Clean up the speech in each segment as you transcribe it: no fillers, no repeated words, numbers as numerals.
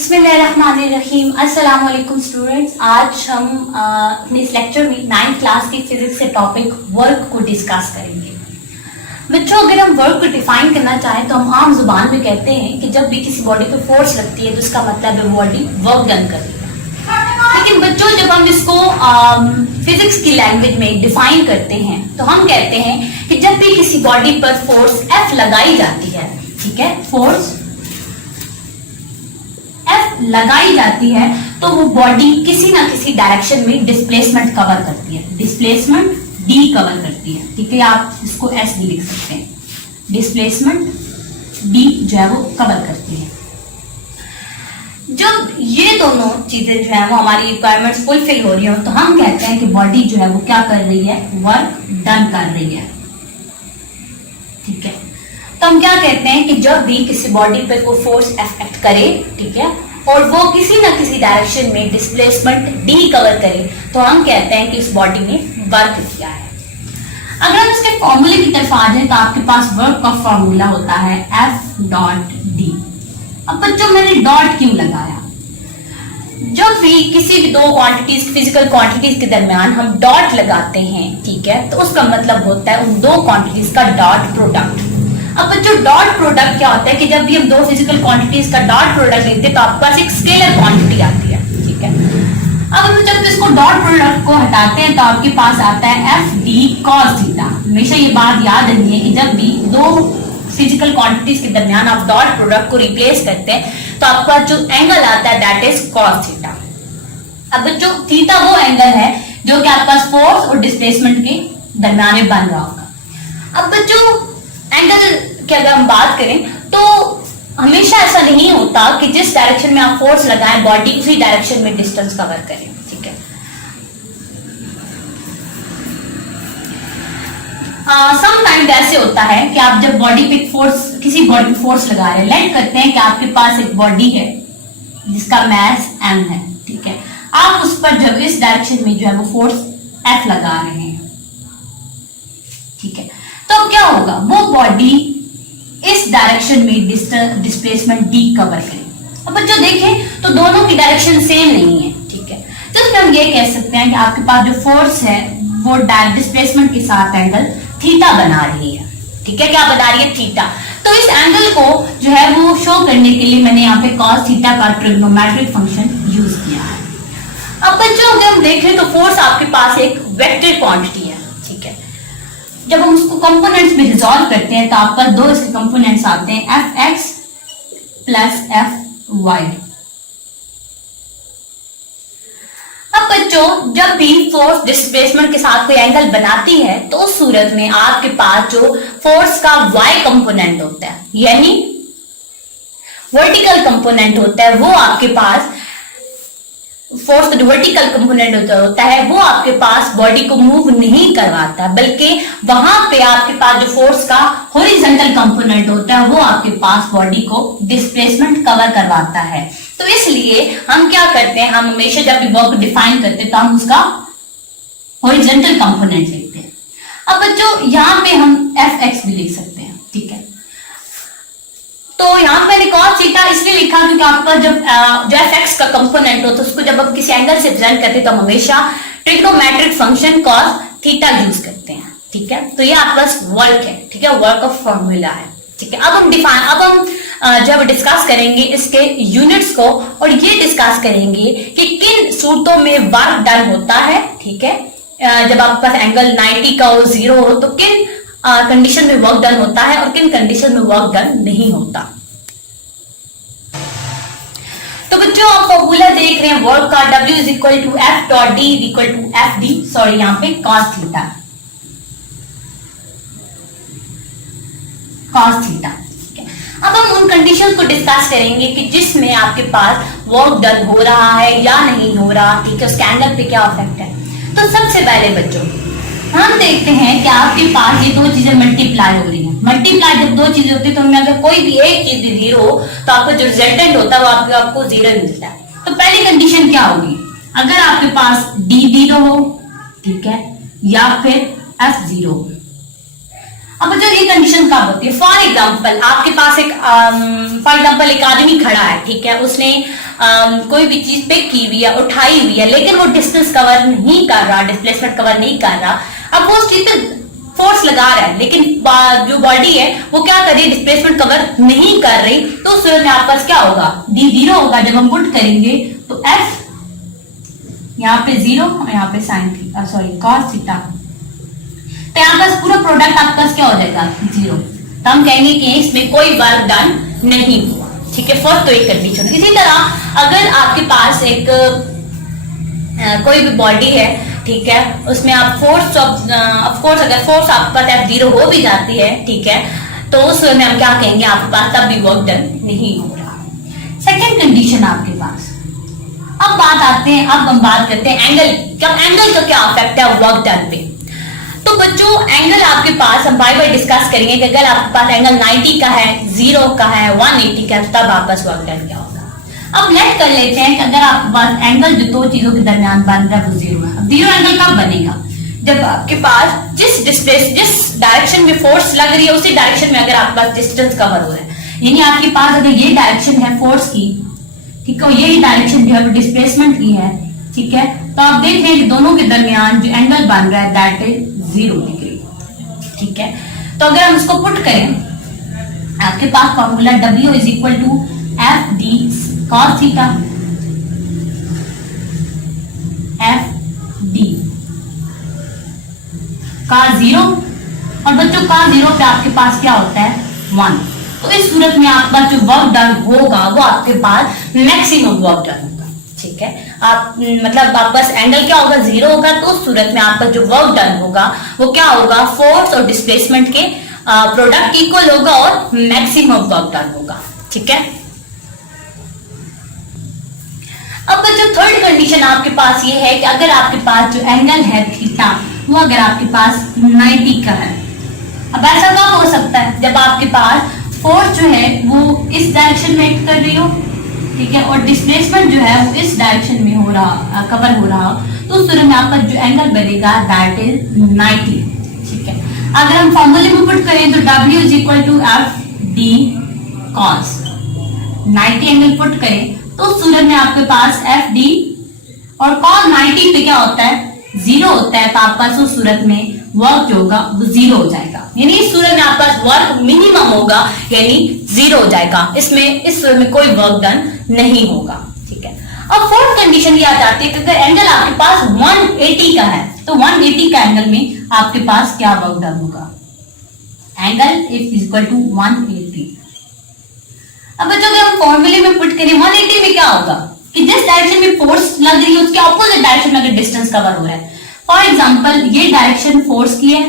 बिस्मिल्लाहिर्रहमानिर्रहीम। अस्सलाम वालेकुम स्टूडेंट्स। आज हम अपने इस लेक्चर में 9th क्लास की फिजिक्स से टॉपिक वर्क को डिस्कस करेंगे। बच्चों, अगर हम वर्क को डिफाइन करना चाहें तो हम आम जुबान में कहते हैं कि जब भी किसी बॉडी पे फोर्स लगती है तो उसका मतलब है बॉडी वर्क डन कर रही है। लेकिन बच्चों, जब हम इसको फिजिक्स की लैंग्वेज में डिफाइन करते हैं तो हम कहते हैं कि जब भी किसी बॉडी पर फोर्स F लगाई जाती है, ठीक है, फोर्स F लगाई जाती है तो वो बॉडी किसी ना किसी डायरेक्शन में डिस्प्लेसमेंट कवर करती है, डिस्प्लेसमेंट D कवर करती है, ठीक है। आप इसको S भी लिख सकते हैं, डिस्प्लेसमेंट D जो है वो कवर करती है। जब ये दोनों चीजें जो है वो हमारी रिक्वायरमेंट्स फुलफिल हो रही हो तो हम कहते हैं कि बॉडी जो है वो क्या कर रही है, वर्क डन कर रही है, ठीक है। तो हम क्या कहते हैं कि जब भी किसी बॉडी पर कोई फोर्स एक्ट करे, ठीक है, और वो किसी ना किसी डायरेक्शन में डिस्प्लेसमेंट D कवर करे तो हम कहते हैं कि इस बॉडी ने वर्क किया है। अगर हम इसके फॉर्मूले की तरफ आ जाए तो आपके पास वर्क का फॉर्मूला होता है F डॉट D। अब बच्चों, मैंने डॉट क्यों लगाया? जब भी किसी भी दो क्वांटिटीज, फिजिकल क्वांटिटीज के दरमियान हम डॉट लगाते हैं, ठीक है, तो उसका मतलब होता है उन दो क्वांटिटीज का डॉट प्रोडक्ट। अब बच्चों, डॉट प्रोडक्ट क्या होता है कि जब भी हम दो फिजिकल क्वांटिटीज का डॉट प्रोडक्ट लेते हैं तो आपके पास एक स्केलर क्वांटिटी आती है, ठीक है। अब हम जब इसको डॉट प्रोडक्ट को हटाते हैं तो आपके पास आता है एफ डी कॉस थीटा। हमेशा ये बात याद रखिए कि जब भी दो फिजिकल क्वांटिटीज के दरमियान आप डॉट प्रोडक्ट को रिप्लेस करते हैं तो आपका जो एंगल आता है दैट इज कॉस थीटा। अब बच्चों, थीटा वो एंगल है जो कि आपके पास फोर्स और डिस्प्लेसमेंट के दरमियान में बन रहा होगा। अब बच्चों, एंगल की अगर हम बात करें तो हमेशा ऐसा नहीं होता कि जिस डायरेक्शन में आप फोर्स लगाएं बॉडी उसी डायरेक्शन में डिस्टेंस कवर करें, ठीक है। समटाइम्स ऐसे होता है कि आप जब बॉडी पे फोर्स, किसी बॉडी पे फोर्स लगा रहे हैं, लेट करते हैं कि आपके पास एक बॉडी है जिसका मास m है, ठीक है। आप उस पर जब इस डायरेक्शन में जो है वो फोर्स F लगा रहे हैं, ठीक है, तो क्या होगा, वो बॉडी इस डायरेक्शन में डिस्प्लेसमेंट D कवर करेगी। अब बच्चों देखें तो दोनों की डायरेक्शन सेम नहीं है, ठीक है। तो इसमें हम ये कह सकते हैं कि आपके पास जो फोर्स है वो डिस्प्लेसमेंट के साथ एंगल थीटा बना रही है, ठीक है। क्या बना रही है? थीटा। तो इस एंगल को जो है वो शो करने के लिए मैंने यहाँ पे कॉस थीटा का ट्रिग्नोमेट्रिक फंक्शन यूज किया है। अब बच्चों, अगर हम देखें तो फोर्स आपके पास एक वेक्टर क्वांटिटी है, ठीक है। जब हम उसको कंपोनेंट्स में रिजॉल्व करते हैं तो आपका दो इसके कंपोनेंट्स आते हैं F x plus F y. अब बच्चों, जब भी फोर्स डिस्प्लेसमेंट के साथ कोई एंगल बनाती है तो उस सूरत में आपके पास जो फोर्स का वाई कंपोनेंट होता है, यानी वर्टिकल कंपोनेंट होता है, वो आपके पास फोर्स का जो वर्टिकल कंपोनेंट होता है वो आपके पास बॉडी को मूव नहीं करवाता, बल्कि वहां पे आपके पास जो फोर्स का हॉरिजॉन्टल कंपोनेंट होता है वो आपके पास बॉडी को डिस्प्लेसमेंट कवर करवाता है। तो इसलिए हम क्या करते हैं, हम हमेशा जब भी वर्क डिफाइन करते हैं तो हम उसका हॉरिजॉन्टल कंपोनेंट लिखते हैं। अब बच्चों, यहाँ पे हम एफ एक्स भी लिख सकते हैं, ठीक है। तो यहाँ पे मैंने कॉस थीटा इसलिए लिखा क्योंकि आपका जब जो एफ एक्स का कंपोनेंट हो तो उसको जब हम किसी एंगल से प्रेजेंट करते हैं तो हम हमेशा trigonometric function cos theta use करते हैं, ठीक है। तो ये आपका वर्क है, ठीक है, वर्क ऑफ फॉर्मूला है, ठीक है। अब हम जब डिस्कस करेंगे इसके यूनिट्स को और ये डिस्कस करेंगे कि किन सूरतों में वर्क डन होता है, ठीक है। जब आपके पास एंगल 90 का हो, 0 हो, तो किन कंडीशन में वर्क डन होता है और किन कंडीशन में वर्क डन नहीं होता। तो बच्चों, आप फॉर्मूला देख रहे हैं वर्क का, W is equal to F dot D equal to F D, sorry यहाँ पे कॉस थीटा, कॉस थीटा। अब हम उन कंडीशंस को डिस्कस करेंगे कि जिसमें आपके पास वर्क डन हो रहा है या नहीं हो रहा, ठीक है, उसके एंगल पे क्या इफेक्ट है। तो सबसे पहले बच्चों हम देखते हैं कि आपके पास ये दो चीजें मल्टीप्लाई हो रही हैं। मल्टीप्लाई जब दो चीजें होती है तो उनमें अगर कोई भी एक चीज भी 0 हो तो आपका जो रिजल्टेंट होता है वो आपको 0 मिलता है। तो पहली कंडीशन क्या होगी, अगर आपके पास D 0 हो, ठीक है, या फिर F 0 हो। अब जो ये कंडीशन कब होती है, फॉर एग्जाम्पल आपके पास एक आदमी खड़ा है, ठीक है, उसने कोई भी चीज पिक की हुई है, उठाई हुई है, लेकिन वो डिस्टेंस कवर नहीं कर रहा, डिस्प्लेसमेंट कवर नहीं कर रहा। अब वो उस चीज पे फोर्स लगा रहा है, लेकिन जो बॉडी है वो क्या कर रही है, डिस्प्लेसमेंट कवर नहीं कर रही। तो उस सूरत में आपके पास क्या होगा, डी जीरो होगा। जब हम पुट करेंगे तो एफ यहाँ पे जीरो और यहाँ पे sine theta, sorry cos theta, तो यहाँ पास पूरा प्रोडक्ट आपका क्या हो जाएगा, जीरो। तो हम कहेंगे कि इसमें कोई वर्क डन नहीं हुआ, ठीक है। फर्स्ट तो एक कंडीशन। इसी तरह अगर आपके पास एक कोई भी बॉडी है, ठीक है, उसमें आप फोर्स ऑफकोर्स अगर फोर्स आपके पास एफ जीरो हो भी जाती है, ठीक है, तो उस में हम क्या कहेंगे, आपके पास तब भी वर्क डन नहीं हो रहा। सेकेंड कंडीशन आपके पास। अब बात आते हैं, अब हम बात करते हैं एंगल। जब एंगल का क्या इफेक्ट है वर्क डन पे, तो बच्चों एंगल आपके पास हम बाय बाय डिस्कस करेंगे कि अगर आपके पास एंगल 90 का है, 0 का है, 180 का है, तब आपका वर्क डन क्या होगा। अब लेट कर लेते हैं कि अगर आपके पास एंगल जो दो चीजों के दरमियान बन रहा है वो जीरो है। अब जीरो एंगल कब बनेगा, जब आपके पास जिस डायरेक्शन में फोर्स लग रही है उसी डायरेक्शन में अगर आपके पास डिस्टेंस कवर हो रहा है। यानी आपके पास अगर ये डायरेक्शन है फोर्स की, ठीक है, यही डायरेक्शन जो है वो डिस्प्लेसमेंट की है, ठीक है, तो आप देख रहे हैं कि दोनों के दरमियान जो एंगल बन रहा है दैट इज 0 डिग्री, ठीक है। तो अगर हम इसको पुट करें, आपके पास formula W is equal to F D cos theta, F D का 0, और बच्चों का 0 पे आपके पास क्या होता है 1। तो इस सूरत में आपका जो वर्क डन होगा वो आपके पास मैक्सिमम वर्क डन होगा, ठीक है। आप मतलब आपके पास एंगल क्या होगा, 0 होगा, तो उस सूरत में आपका जो वर्क डन होगा वो क्या होगा, फोर्स और डिस्प्लेसमेंट के प्रोडक्ट इक्वल होगा और मैक्सिमम वर्क डन होगा, ठीक है। अब जो थर्ड कंडीशन आपके पास ये है कि अगर आपके पास जो एंगल है थीटा वो अगर आपके पास 90 का है। अब ऐसा कब हो सकता है, जब आपके पास फोर्स जो है वो इस डायरेक्शन में एक्ट कर रही हो, ठीक है, और डिस्प्लेसमेंट जो है वो इस डायरेक्शन में हो रहा, कवर हो रहा हो, तो उस सूरत में आपका जो एंगल बनेगा दैट इज 90, ठीक है। अगर हम फॉर्मूले में पुट करें तो W is equal to F D cos 90 angle put करें तो उस सूरत में आपके पास एफ डी और कॉस 90 पे क्या होता है 0 होता है, तो आपके पास उस सूरत में वर्क जो होगा वो 0 हो जाएगा। यानी इस सूरत में आपके पास वर्क मिनिमम होगा, यानी 0 हो जाएगा। इसमें इस सूरत में कोई वर्क डन नहीं होगा, ठीक है। अब फोर्थ कंडीशन ये आ जाती है कि अगर एंगल आपके पास 180 का है तो 180 का एंगल में आपके पास क्या वर्क डन होगा, एंगल इज इक्वल टू 180। अब जो हम फॉर्मूले में पुट करें 180 में क्या होगा कि जिस डायरेक्शन में फोर्स लग रही है उसके ऑपोजिट डायरेक्शन में अगर डिस्टेंस कवर हो रहा है। फॉर एग्जांपल ये डायरेक्शन फोर्स की है,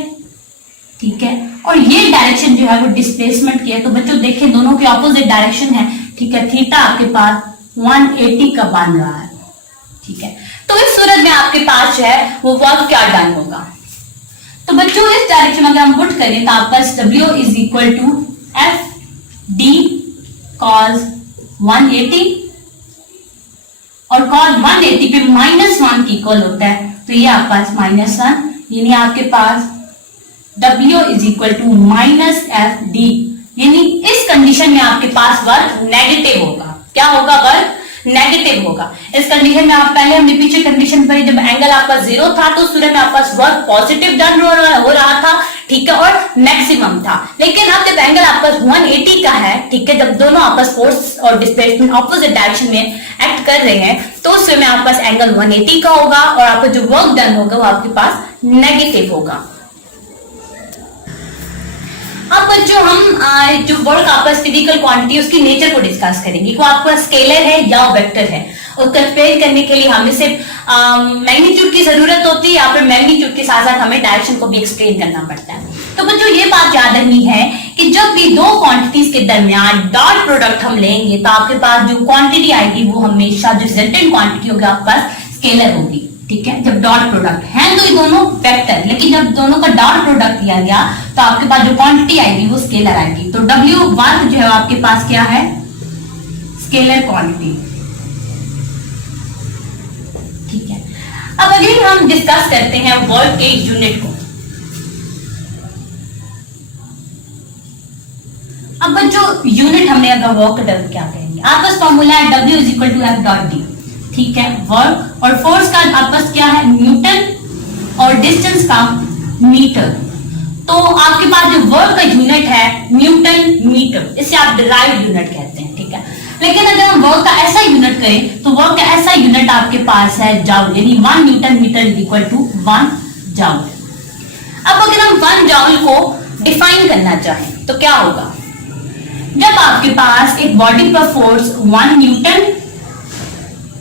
ठीक है, और ये डायरेक्शन जो है वो डिस्प्लेसमेंट की है। तो बच्चों देखें दोनों के ऑपोजिट डायरेक्शन है, ठीक है, थीटा आपके पास 180 का बन रहा है, ठीक है। तो इस सूरत में आपके पास जो है वो वर्क क्या डन होगा। तो बच्चों इस डायरेक्शन में अगर हम पुट करें तो आपका W is equal to F D cos 180 और कॉस 180 पे -1 की इक्वल होता है, तो ये आपके पास -1, यानी आपके पास W is equal to minus F D. यानी इस कंडीशन में आपके पास वर्क नेगेटिव होगा। क्या होगा, वर्क नेगेटिव होगा। इस कंडीशन में आप पहले हमने पीछे कंडीशन पर जब एंगल आपका 0 था तो उस सूरत में आपके पास वर्क पॉजिटिव डन हो रहा था, ठीक है, और मैक्सिमम था। लेकिन अब जब एंगल आपका 180 का है, ठीक है, जब दोनों आपस फोर्स और डिस्प्लेसमेंट ऑपोजिट डायरेक्शन में एक्ट कर रहे हैं तो उस में आपके पास एंगल 180 का होगा और आपका जो वर्क डन होगा वो आपके पास नेगेटिव होगा। अब जो हम जो वर्क आपका फिजिकल क्वांटिटी उसकी नेचर को डिस्कस करेंगे, वो आपका स्केलर है या वेक्टर है, उसको एक्सप्लेन करने के लिए हमें सिर्फ मैग्नीट्यूड की जरूरत होती है या फिर मैग्नीट्यूड के साथ साथ हमें डायरेक्शन को भी एक्सप्लेन करना पड़ता है। तो बच्चों ये बात याद रखनी है कि जब भी दो क्वांटिटीज के दरमियान डॉट प्रोडक्ट हम लेंगे तो आपके पास जो क्वांटिटी आएगी वो हमेशा जो रिजल्टेंट क्वांटिटी होगी आपके पास स्केलर होगी, ठीक है। जब डॉट प्रोडक्ट है तो ये दोनों वेक्टर, लेकिन जब दोनों का डॉट प्रोडक्ट लिया गया तो आपके पास जो क्वांटिटी आएगी वो स्केलर आएगी। तो W1 जो है आपके पास क्या है, स्केलर क्वांटिटी, ठीक है। अब अगली हम डिस्कस करते हैं वर्क के यूनिट को। अब बच्चों यूनिट हमने अगर वर्क डन क्या कहेंगे, आपस फॉर्मूला है W is equal to F.D, ठीक है। वर्क और फोर्स का आपस क्या है, न्यूटन और डिस्टेंस का मीटर। तो आपके पास जो वर्क का यूनिट है न्यूटन मीटर, इसे आप डिराइव्ड यूनिट कहते हैं, ठीक है। लेकिन अगर हम वर्क का ऐसा यूनिट करें तो वर्क का ऐसा यूनिट आपके पास है जाउल, यानी 1 newton metre is equal to 1 joule. अब अगर हम 1 जाउल को डिफाइन करना चाहें तो क्या होगा, जब आपके पास एक बॉडी पर फोर्स 1 न्यूटन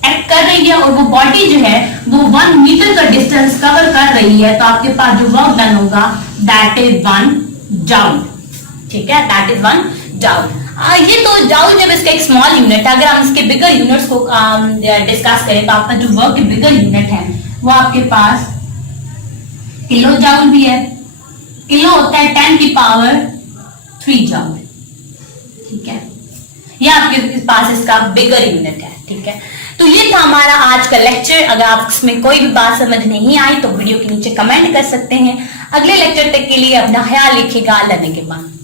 एक्ट कर रही है और वो बॉडी जो है वो 1 मीटर का डिस्टेंस कवर कर रही है, तो आपके पास जो वर्क डन होगा दैट इज 1 जाउल, ठीक है, दैट इज 1 जाउल। ये तो जाउल जब इसका एक स्मॉल यूनिट है, अगर हम इसके बिगर यूनिट्स को डिस्कस करें तो आपका जो वर्क के बिगर यूनिट है वो आपके पास किलो जाउल भी है। किलो होता है 10 की पावर 3 जाउल, ठीक है। ये आपके पास इसका बिगर यूनिट है, ठीक है। तो ये था हमारा आज का लेक्चर। अगर आप इसमें कोई भी बात समझ नहीं आई तो वीडियो के नीचे कमेंट कर सकते हैं। अगले लेक्चर तक के लिए अपना ख्याल रखिएगा। अल्लाह के बाद।